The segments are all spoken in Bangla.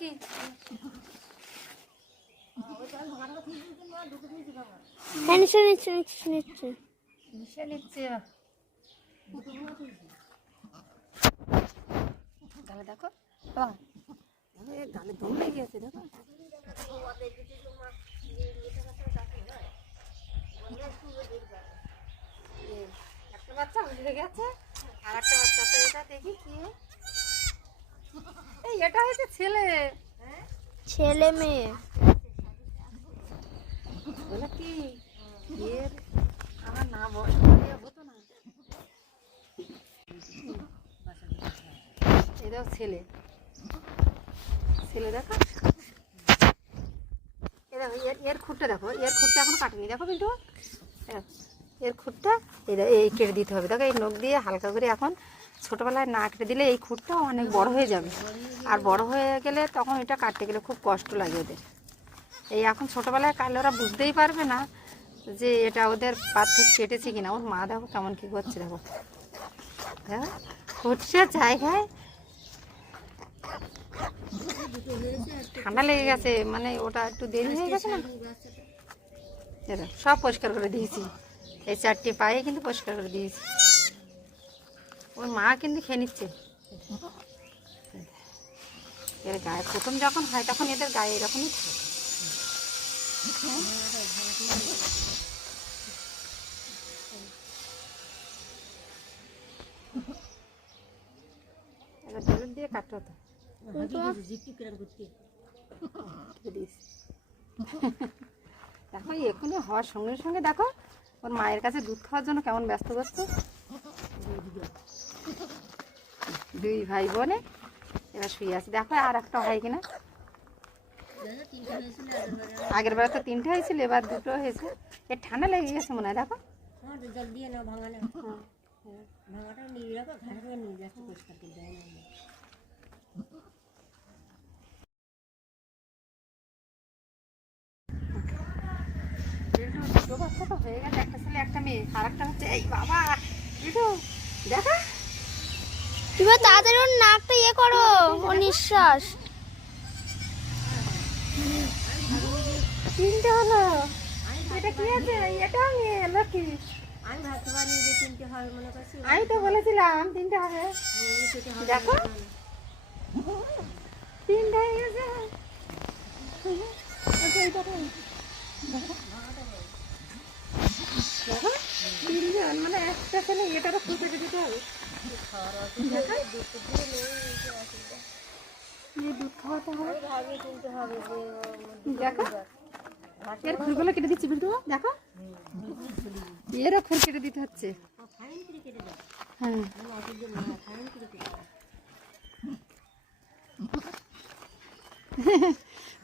কি নিচে নিচে নিচে নিচে মিশে নিচ্ছে। গালে দেখো গালে দম লেগে গেছে দেখো। একটা বাচ্চা উঠে গেছে আর একটা বাচ্চা, তো এটা দেখি কি এই এটা হচ্ছে ছেলে ছেলে মেয়ে বলে কি এর আমার না হতো না। এই দেখো ছেলে ছেলে দেখো, এই দেখো এর খুঁটটা দেখো, এর খুঁটটা এখনো কাটেনি দেখো কিন্তু এর খুঁটটা এই কেটে দিতে হবে। দেখো এই নখ দিয়ে হালকা করে এখন ছোটোবেলায় না কেটে দিলে এই খুঁটটা অনেক বড় হয়ে যাবে, আর বড় হয়ে গেলে তখন এটা কাটতে গেলে খুব কষ্ট লাগে ওদের। এই এখন ছোটোবেলায় কাটলে ওরা বুঝতেই পারবে না যে এটা ওদের পা থেকে কেটেছে কিনা। ওর মা দেখো কেমন কী করছে দেখো, দেখো খুঁটছে জায়গায় ঠান্ডা লেগে গেছে, মানে ওটা একটু দেরি হয়ে গেছে না। সব পরিষ্কার করে দিয়েছি, এই 4টে পায়ে কিন্তু পরিষ্কার করে দিয়েছি। ওর মা কিন্তু খেয়ে নিচ্ছে। এর গায়ে প্রথম যখন হয় তখন এদের গায়ে এরকমই থাকে। এবার বেলুন দিয়ে কাটতে হতো। দেখো এখনই হওয়ার সঙ্গে সঙ্গে দেখো ওর মায়ের কাছে দুধ খাওয়ার জন্য কেমন ব্যস্ত ব্যস্ত। দুই ভাই বোনে এবার শুয়ে আছে, দেখো আর একটা হয় কিনা। আগের বার তো 3টে হয়েছিল, এবার 2টো হয়েছে। এর ঠান্ডা লেগে গেছে মনে হয় দেখো। দুটো বাচ্চা তো হয়ে গেছে, একটা ছেলে একটা মেয়ে, আর একটা হচ্ছে এই বাবা দুটো দেখা। তুমি তাড়াতাড়ি ওর নাকটা ইয়ে করো, ও নিঃশ্বাস। 3টে হলো, এটা কি আছে? এটাও মেয়ে নাকি? আমি ভাবতে পারিনি যে 3টে হবে, মনে করছি আমি তো বলেছিলাম 3টে হবে। দেখো 3টে হয়ে গেছে। দেখো 3জন, মানে একটা ছেলে এটারও খুঁজে দিতে হবে। দুধ খাওয়াতে হবে, দেখো এর খুরগুলো কেটে দিচ্ছি বিটু, দেখো এরও খুর কেটে দিতে হচ্ছে। হ্যাঁ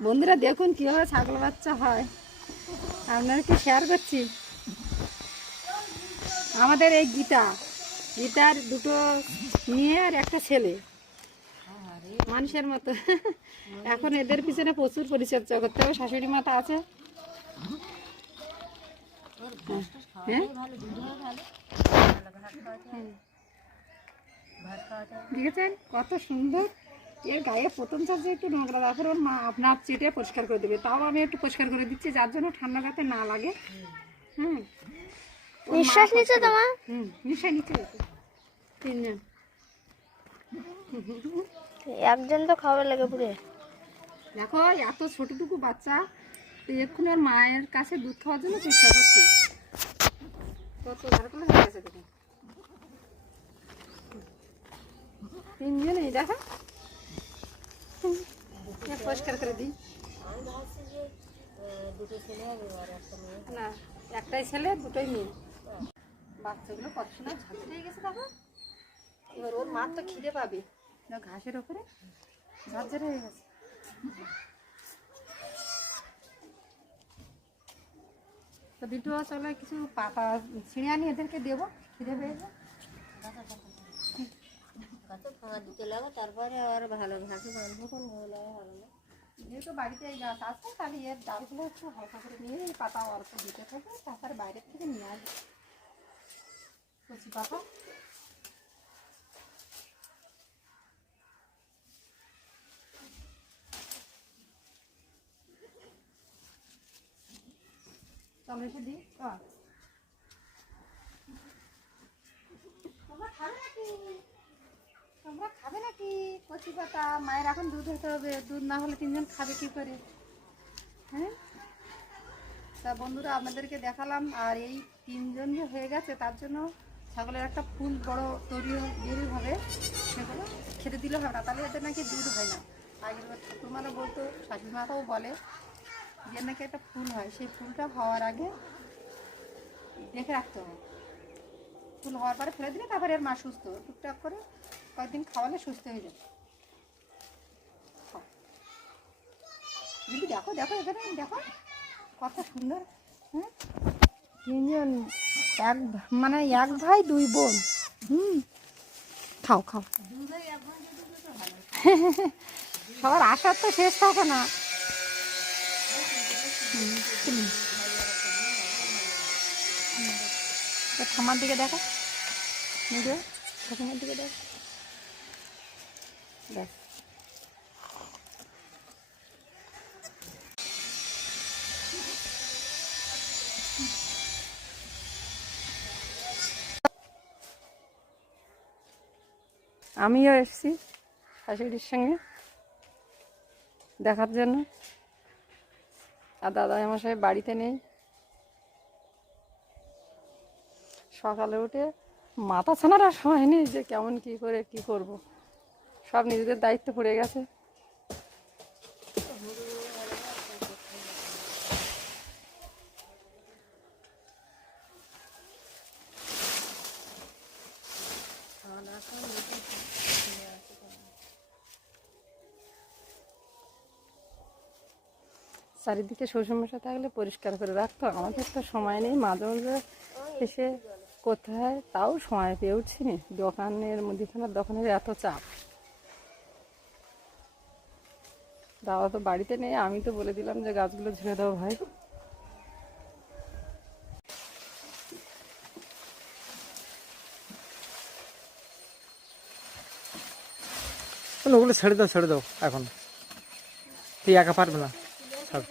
বন্ধুরা দেখুন কীভাবে ছাগল বাচ্চা হয়, আপনাদেরকে শেয়ার করছি। আমাদের এই গীতার 2টো মেয়ে আর একটা ছেলে, মানুষের মতো। এখন এদের পিছনে প্রচুর পরিচর্যা করতে হবে, শাশুড়ি মাতা আছে। হ্যাঁ দেখেছেন কত সুন্দর। এর গায়ে প্রথম চার্জে একটু নোংরা, তারপর ওর মা আপনার চেটে পরিষ্কার করে দেবে। তাও আমি একটু পরিষ্কার করে দিচ্ছি, যার জন্য ঠান্ডা যাতে না লাগে। হ্যাঁ নিঃশ্বাস নিচ্ছে তোমার? নিঃশ্বাস নিচ্ছে 3জন। একজন তো খাবার লাগে পুরে। দেখো এত ছোটটুকু বাচ্চা, তো এক্ষুনি ওর মায়ের কাছে দুধ খাওয়ার জন্য চেষ্টা করছে। কত ঝাড়গুলো হয়ে গেছে দেখুন, 3জনই দেখো। পরিষ্কার করে দিই। না একটাই ছেলে 2টোই মেয়ে। বাচ্চাগুলো কত সময় ঝাঁঝরে হয়ে গেছে দেখো। এবার ওর মার তো খিদে পাবে, ঘাসের ওপরে ঝাঁঝরে হয়ে গেছে। তো বিটু চলে কিছু পাতা ছিঁড়ে আনি এদেরকে দেবো, খিদে পেয়েছে। কত খাওয়া দিতে লাগে, তারপরে আর ভালো ঘাসে বাঁধবো, কোন ভালো লাগে ভালো না। যেহেতু বাড়িতে এই গাছ আছে তাহলে এর ডালগুলো একটু হালকা করে নিয়ে এই পাতা অল্প দিতে থাকবে, তারপরে বাইরের থেকে নিয়ে আসবে কচি পাতা। চলো এসে দিই। তোমরা খাবে নাকি? তোমরা খাবে নাকি কচি পাতা? মায়ের এখন দুধ হতে হবে, দুধ না হলে তিনজন খাবে কি করে? হ্যাঁ, তা বন্ধুরা আপনাদেরকে দেখালাম। আর এই তিনজন যে হয়ে গেছে তার জন্য ছাগলের একটা ফুল বড় তৈরি হবে, সেগুলো খেতে দিলে হবে না, তাহলে এদের নাকি দুধ হয় না। আগের বার ঠাকুরমারা বলতো, শাশুড়িমাটাও বলে যে নাকি একটা ফুল হয়, সেই ফুলটা হওয়ার আগে দেখে রাখতে হবে। ফুল হওয়ার পরে ফেলে দিলে তারপরে এর মা সুস্থ, টুকটাক করে কয়েকদিন খাওয়ালে সুস্থ হয়ে যাবে। দিদি দেখো দেখো এখানে দেখো কত সুন্দর। হ্যাঁ, তিনজন মানে এক ভাই দুই বোন। খাও খাও। সবার আশার তো শেষ থাকে না। থামার দিকে দেখো, নিজে থামার দিকে দেখো, ব্যাস। আমিও এসেছি শাশুড়ির সঙ্গে দেখার জন্য, আর দাদা মশাই বাড়িতে নেই। সকালে উঠে মাথা ছানার আর সময় নেই যে কেমন কি করে কি করব, সব নিজেদের দায়িত্ব পড়ে গেছে। চারিদিকে শ্বশুরমশাই থাকলে পরিষ্কার করে রাখতো, আমাদের তো সময় নেই, মাঝে মাঝে এসে করতে হয়, তাও সময় পেয়ে উঠছি না। দোকানের মুদিখানার দোকানের এত চাপ। দাদা তো বাড়িতে নেই, আমি তো বলে দিলাম যে গাছগুলো ঝুড়ে দাও ভাই। ওগুলো ছেড়ে দাও এখন, তুই একা পারবে না সব।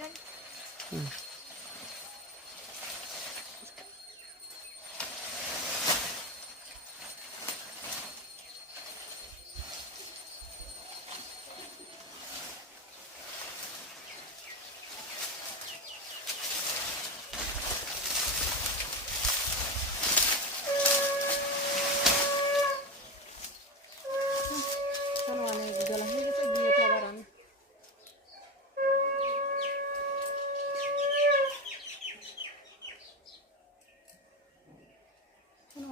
চলো অনেক জল হয়ে গেছে, দিয়ে তো আবার আমি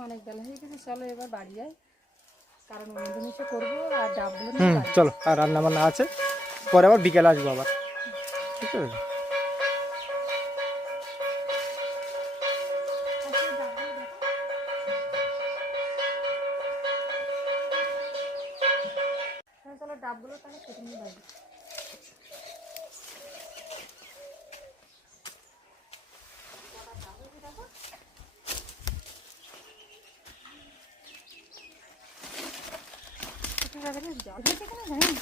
অনেক বেলা হয়ে গেছে। চলো এবার বাড়ি যাই, কারণ অন্য এসে করবো আর ডাবগুলো নিয়ে বাড়ি। চলো, আর রান্না বান্না আছে, পরে আবার বিকেলে আসবো আবার, ঠিক আছে? চলো ডাবগুলো তাহলে কেটে নিয়ে বাড়ি। জল হচ্ছে কিনা জানি না,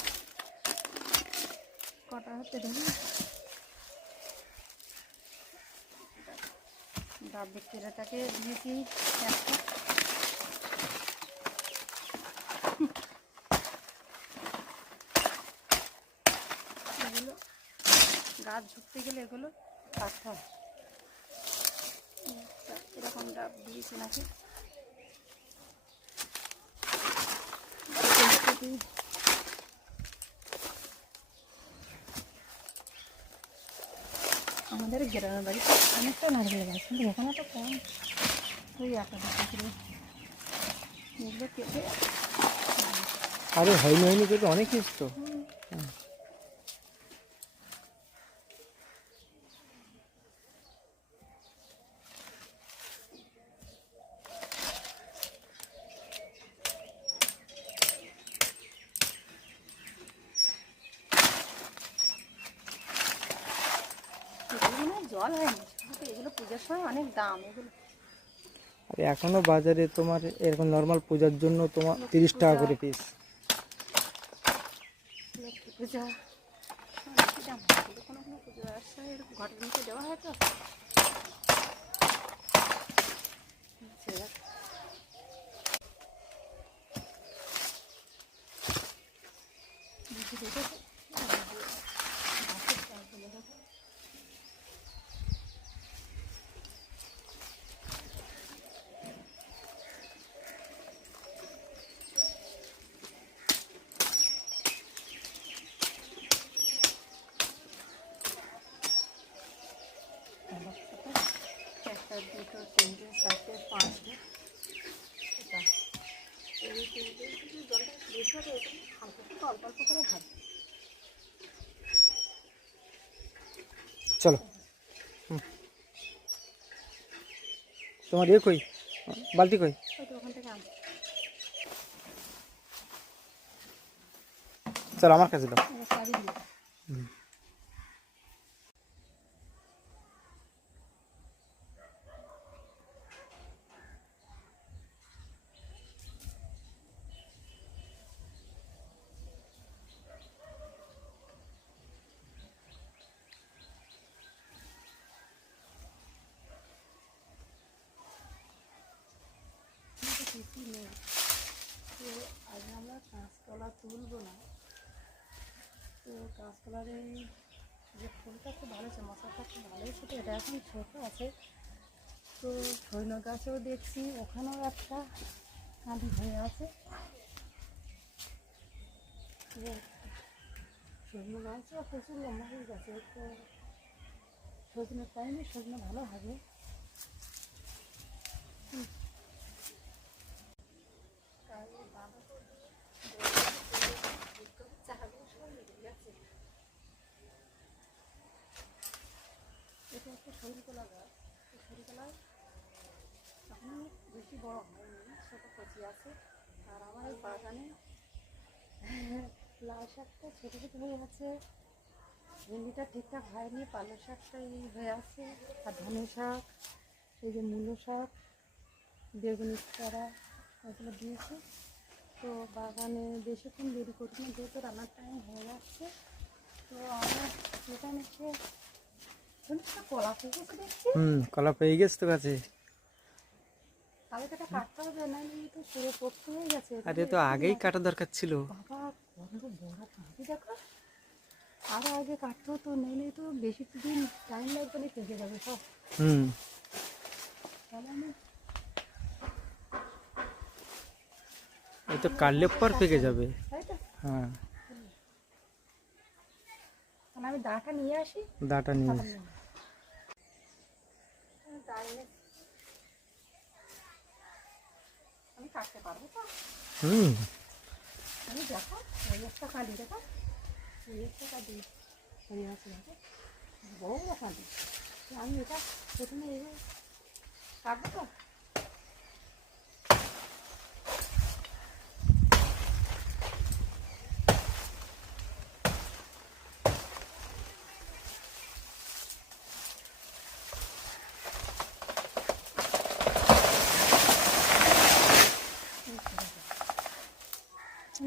কটা হচ্ছে দেখি। ডাব কেরাটাকে দিয়েছি একটা, এগুলো গাছ ঝুঁকতে গেলে এগুলো কাটতে হয়। এরকম ডাব দিয়েছে নাকি, আমাদের গ্রামের বাড়িতে অনেকটা নারকেল গাছ, কিন্তু এখানে তো কম, ওই একটা এগুলো কেটে। আরে হয়নি কিন্তু অনেক কিছু তো। জল হয়নি, কিন্তু এগুলো পুজোর সময় অনেক দাম এগুলো। আর এখনো বাজারে তোমার এরকম নর্মাল পূজার জন্য তোমার 30 টাকা করে পিস। লক্ষ্মী পূজা অনেকই দাম হয়, কিন্তু কোনো কোনো পুজোর সময় এরকম ঘটের নিচে দেওয়া হয় তো। আচ্ছা, বুঝি দেখেছো? একটা, দুটো, তিনটে, চারটে, পাঁচটা, এটা এই তিনটে যদি জলটা বেশি হবে এটা হালকা একটু অল্প অল্প করে হবে। চলো তোমার কই, বালতি কই? ওই তো ওখান থেকে আম। চলো আমার কাছে দাও। চাবি দিয়ে দাও। কিছু নেই, তো আজ আমরা কাঁচকলা তুলবো না। তো কাঁচকলার এই যে ফুলটা খুব ভালো আছে, মশাটা খুব ভালোই ছোটো, এটা এখন ছোটো আছে। তো সৈন্য গাছেও দেখছি ওখানেও একটা কাঁদি হয়ে আছে। সজনে গাছও প্রচুর লম্বা হয়ে গেছে, তো সজনের টাইমে সজনে ভালো হবে। এটা একটা সরিকলা গাছ, এই সরিকলা এখন বেশি বড় হয়নি, ছোটো কচি আছে। আর আমার এই বাগানে লাল শাকটা ছোটো ছোটো হয়ে আছে, ভেন্ডিটা ঠিকঠাক হয়নি, পালং শাকটা এই হয়ে আছে, আর ধনে শাক, এই যে মূলো শাক, বেগুনি চারা এগুলো দিয়েছে। তো বাগানে বেশিক্ষণ দেরি করছি না, যেহেতু রান্নার টাইম হয়ে যাচ্ছে। তো আমরা এটা নিচ্ছে কলা পেয়েছি দেখছি, কলা পেয়ে গেছে তো গাছে। তাহলে তো এটা কাটতে হবে, না তো পুরো পোক্ত হয়ে গেছে। আরে তো আগেই কাটা দরকার ছিল। বাবা কত বড় কাঁদি দেখো, আরও আগে কাটতে হতো, নইলে তো বেশি দিন টাইম লাগবে না, পেকে যাবে সব। তাহলে আমি এই তো কাটলে পর পেকে যাবে। তাই তো, হ্যাঁ, তাহলে আমি দাটা নিয়ে আসি। দাটা নিয়ে এসো। আমি কাটতে পারবো তো? আমি দেখো ওই একটা কাঁদি, দেখো ওই একটা কাঁদি হয়ে আছে, দেখো বড় কাঁদি। আমি এটা প্রথমে এইভাবে কাটবো তো।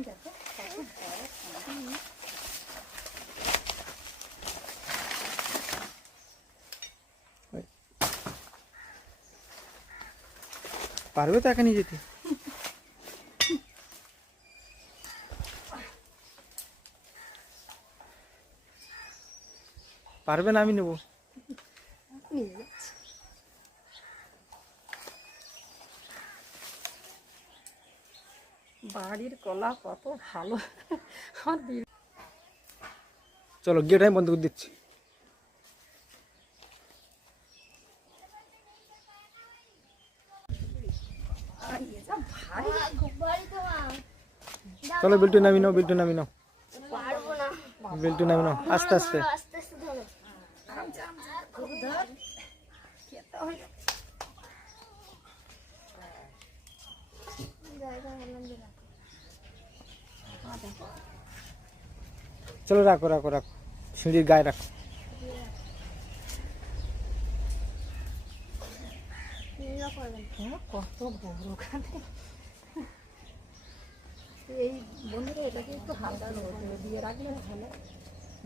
দেখো কত বড় কাঁদি। পারবে তো একা নিয়ে যেতে? পারবে না? আমি নেবো। নিয়ে যাচ্ছি। বাড়ির কলা কত ভালো। আমার চলো গেট আমি বন্ধ করে দিচ্ছি। চলো বিল্টু নামি নাও, বিল্টু নামি নাও, পারবো না, বিল্টু নামি নাও, আস্তে আস্তে। আস্তে আস্তে ধরো। চলো রাখো রাখো রাখো, সিঁড়ির গায়ে রাখো। হ্যাঁ, কত বড় ওখানে। এই বন্ধুরা এটাকে একটু হালকা রোদ্রে দিয়ে রাখলে ভালো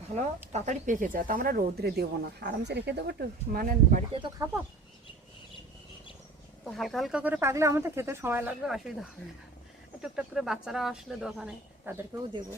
ভালো তাড়াতাড়ি পেকে যায়। তো আমরা রোদ্রে দেবো না, আরামসে রেখে দেবো একটু, মানে বাড়িতে তো খাবো, তো হালকা হালকা করে পাকলে আমাদের খেতে সময় লাগবে, অসুবিধা হবে না। টুকটাক করে বাচ্চারা আসলে দোকানে তাদেরকেও দেবো।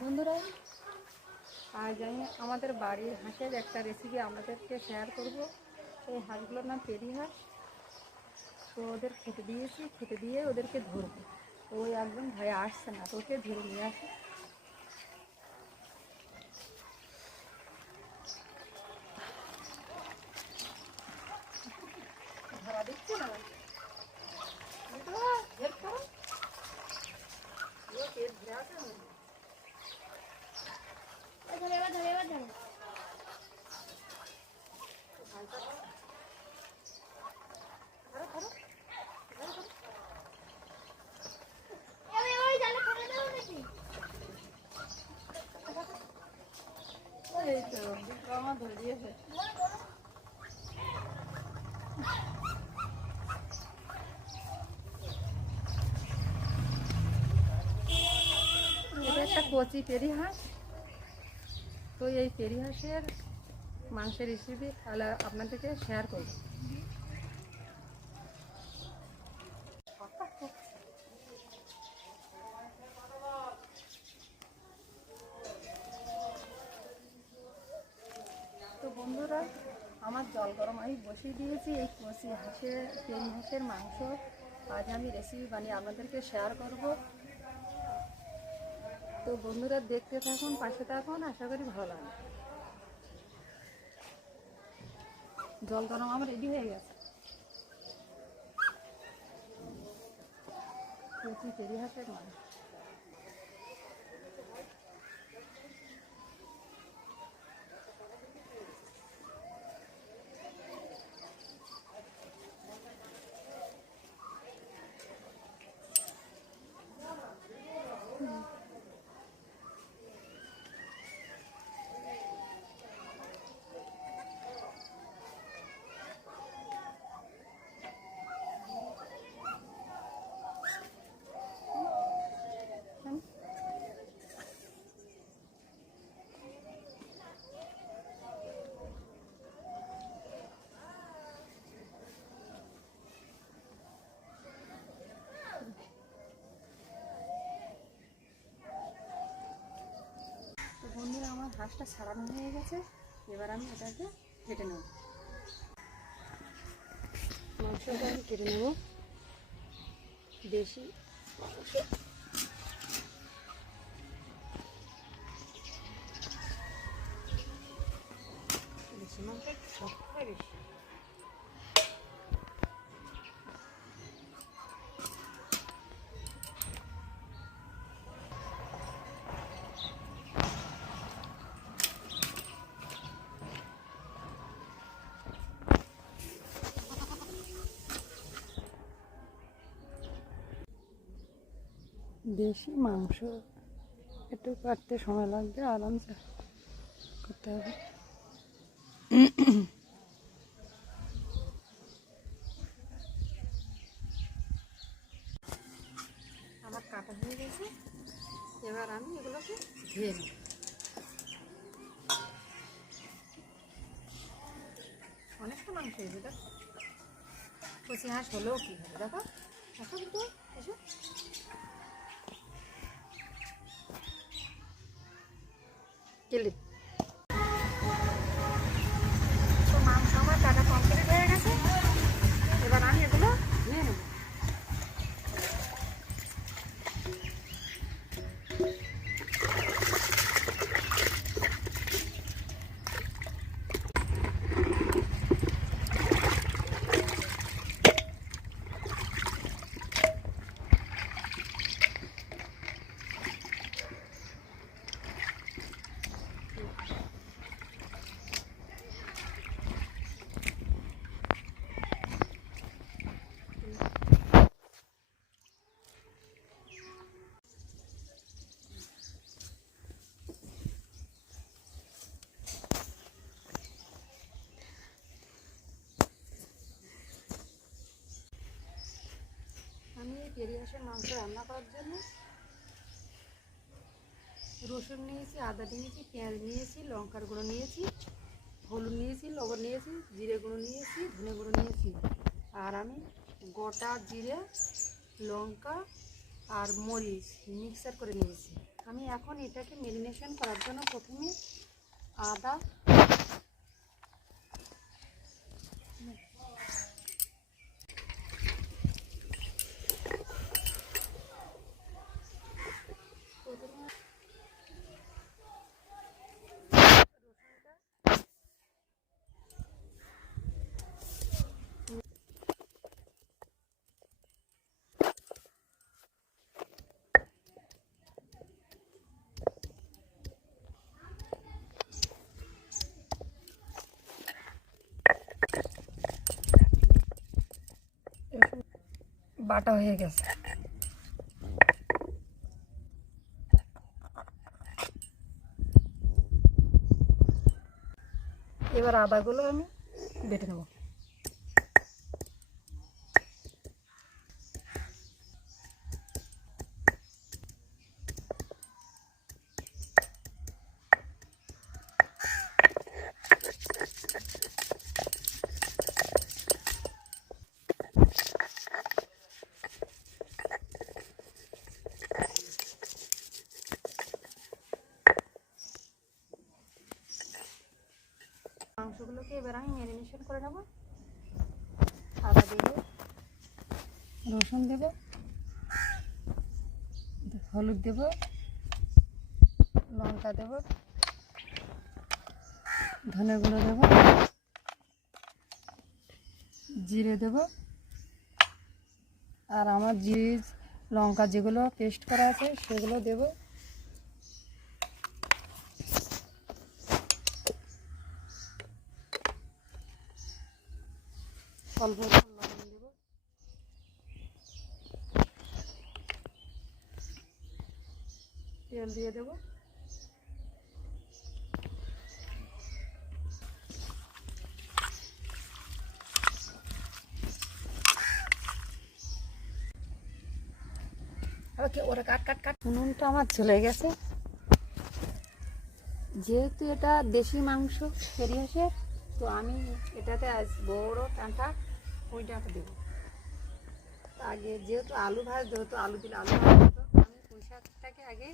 বন্ধুরা, আজ আমি আমাদের বাড়ির হাঁসের একটা রেসিপি আপনাদেরকে শেয়ার করব। এই হাঁসগুলোর নাম পেরি হাঁস। তো ওদের খেতে দিয়েছি, খেতে দিয়ে ওদেরকে ধরবো। ওই একদম ভয়ে আসছে না, তো ওকে ধরে নিয়ে আসি। ধরা দিচ্ছে না, হেল্প করো, ধরে আসে না। এবার ধরো। ওই জালে ফেলে দাও নাকি? এই তো আমার ধরে দিয়েছে। এটা একটা কচি পেরি হাঁস। তো এই পেরি হাঁসের মাংসের রেসিপি তাহলে আপনাদেরকে শেয়ার করব। তো বন্ধুরা, আমার জল গরম আমি বসিয়ে দিয়েছি। এই কচি হাঁসের পেরি হাঁসের মাংস আজ আমি রেসিপি বানিয়ে আপনাদেরকে শেয়ার করব। তো বন্ধুরা দেখতে থাকুন, পাশে থাকুন, আশা করি ভালো লাগবে। জল গরম আমার রেডি হয়ে গেছে। কচি পেরি হাঁসের মাংস। তো বন্ধুরা, আমার হাঁসটা ছাড়ানো হয়ে গেছে। এবার আমি এটাকে কেটে নেব। মাংসটা আমি কেটে নেব। দেশি মাংস, দেশি মাংস সবটাই বেশি। দেশি মাংস একটু কাটতে সময় লাগবে, আরামসে করতে হবে। আমার কাটা হয়ে গেছে। এবার আমি এগুলোকে ধুয়ে নেব। অনেকটা মাংস হয়েছে, দেখো। কচি হাঁস হলেও কি হবে, দেখো। দেখো কিন্তু এসো, কেলে। তো মাংস আমার কাটা কমপ্লিট হয়ে গেছে। এবার আমি এগুলো ধুয়ে নেব। কেরি হাঁসের মাংস রান্না করার জন্য রসুন নিয়েছি, আদা নিয়েছি, পেঁয়াজ নিয়েছি, লঙ্কার গুঁড়ো নিয়েছি, হলুদ নিয়েছি, লবণ নিয়েছি, জিরে গুঁড়ো নিয়েছি, ধনে গুঁড়ো নিয়েছি। আর আমি গোটা জিরে, লঙ্কা আর মরিচ মিক্সার করে নিয়েছি। আমি এখন এটাকে ম্যারিনেশন করার জন্য প্রথমে আদা বাটা হয়ে গেছে। এবার আদাগুলো আমি বেটে নেব। মাংসগুলোকে এবার আমি ম্যারিনেশন করে নেব। আদা দেব, রসুন দেব, হলুদ দেব, লঙ্কা দেব, ধনে গুঁড়ো দেব, জিরে দেব, আর আমার জিরে লঙ্কা যেগুলো পেস্ট করা আছে সেগুলো দেব। অল্প লবণ দেব, তেল দিয়ে দেব। ওকে, ওরা কাট কাট কাট। নুনটা আমার চলে গেছে। যেহেতু এটা দেশি মাংস কেরি হাঁসের, তো আমি এটাতে আজ বড় ডাঁটা ওই ডাঁটা দেবো। আগে যেহেতু আলু যেহেতু আলু দিলে আলু ভাজা হতো, আমি পুঁই শাকটাকে আগে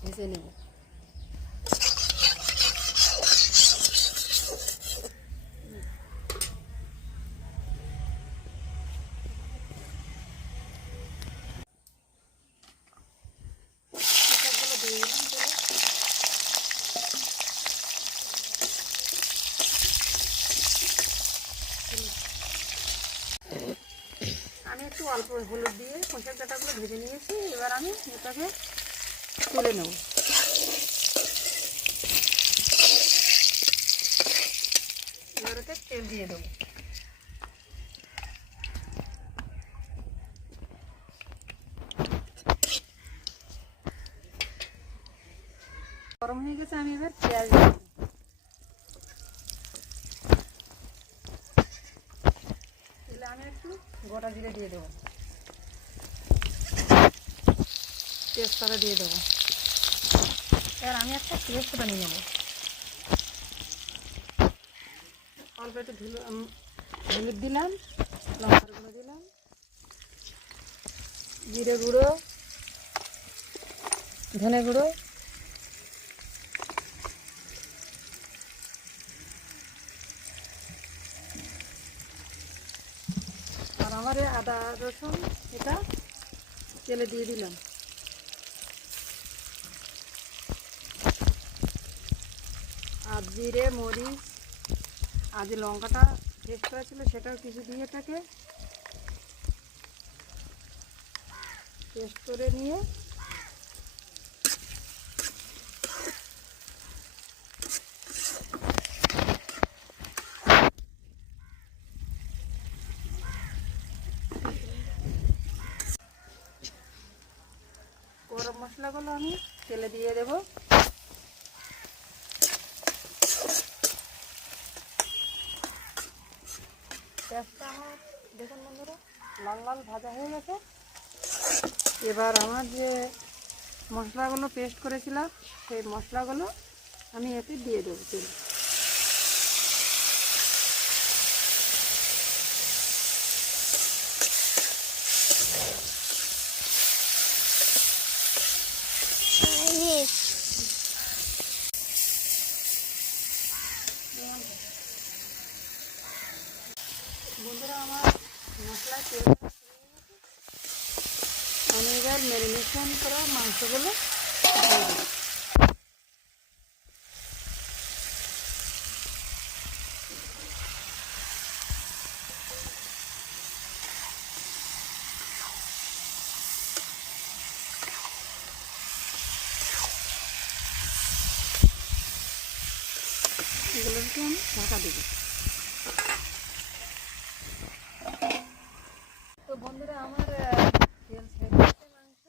ভেজে নেব। দিয়ে দিলাম তেলে। আমি একটু অল্প হলুদ দিয়ে কষার ডাঁটাগুলো ভেজে নিয়েছি। এবার আমি এটাকে তুলে নেব। এবার ওতে তেল দিয়ে দেবো। গরম হয়ে গেছে, আমি এবার পেঁয়াজ দিয়ে দেবো। তাহলে আমি একটু গোটা জিরে দিয়ে দেবো, তেজপাতা দিয়ে দেবো। এবার আমি একটা পেস্ট বানিয়ে নেব। অল্প একটু হলুদ দিলাম, লঙ্কার গুঁড়ো দিলাম, জিরে গুঁড়ো, ধনে গুঁড়ো, আর আমার আদা রসুন এটা তেলে দিয়ে দিলাম। আর জিরে মরিচ আর যে লঙ্কাটা পেস্ট করা ছিল সেটাও কিছু দিয়ে এটাকে পেস্ট করে নিয়ে গরম মশলাগুলো আমি তেলে দিয়ে দেবো। পেঁয়াজটা আমার দেখুন বন্ধুরা লাল লাল ভাজা হয়ে গেছে। এবার আমার যে মশলাগুলো পেস্ট করেছিলাম সেই মশলাগুলো আমি এতে দিয়ে দেবো তেলে। Yes. বন্ধুরা আমার মশলায় তেল আমি এবার ম্যারিনেশন করা মাংসগুলো দিয়ে দেবো। এগুলোকে আমি ঢাকা দেবো। তো বন্ধুরা আমার তেল ছেড়ে দিচ্ছে মাংস।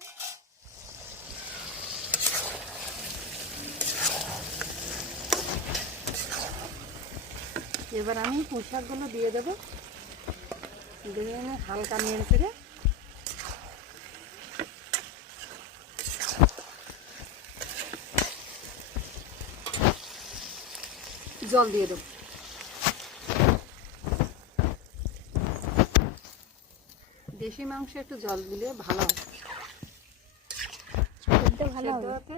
এবার আমি পুঁই শাকগুলো দিয়ে দেবো, দিয়ে আমি হালকা নেড়ে চেড়ে জল দিয়ে দেবো। দেশি মাংসে একটু জল দিলে ভালো হয়, সেদ্ধ ভালো সেদ্ধ হবে। হতে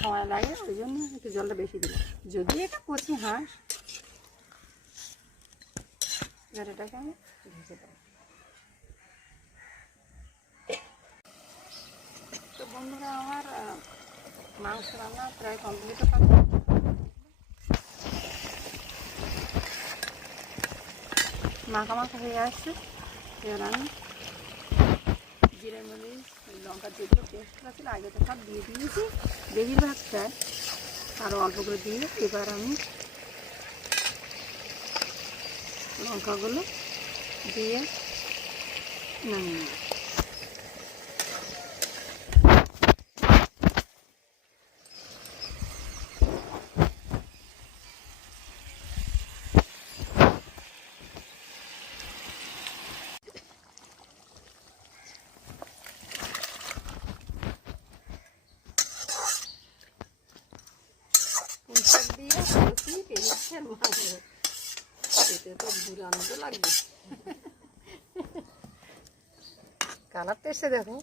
সময় লাগে, ওই জন্য একটু জলটা বেশি দিলাম। যদি এটা কচি হাঁস, এবার এটাকে আমি ভেজে দেবো। তো বন্ধুরা আমার মাংস রান্না প্রায় কমপ্লিট হবে। মাখা মাখা হয়ে আসছে। এবার আমি জিরে মরিচ লঙ্কা যেগুলো পেস্ট করা ছিল আগে তো সব দিয়ে দিয়েছি, বেশিরভাগটায় আরও অল্প করে দিয়ে এবার আমি লঙ্কাগুলো দিয়ে নামিয়ে নেব। পুঁইশাক দিয়ে কচি পেঁয়াজের মাংস খেতে তো দুরান্ত লাগবে। কালারটা এসে দেখো।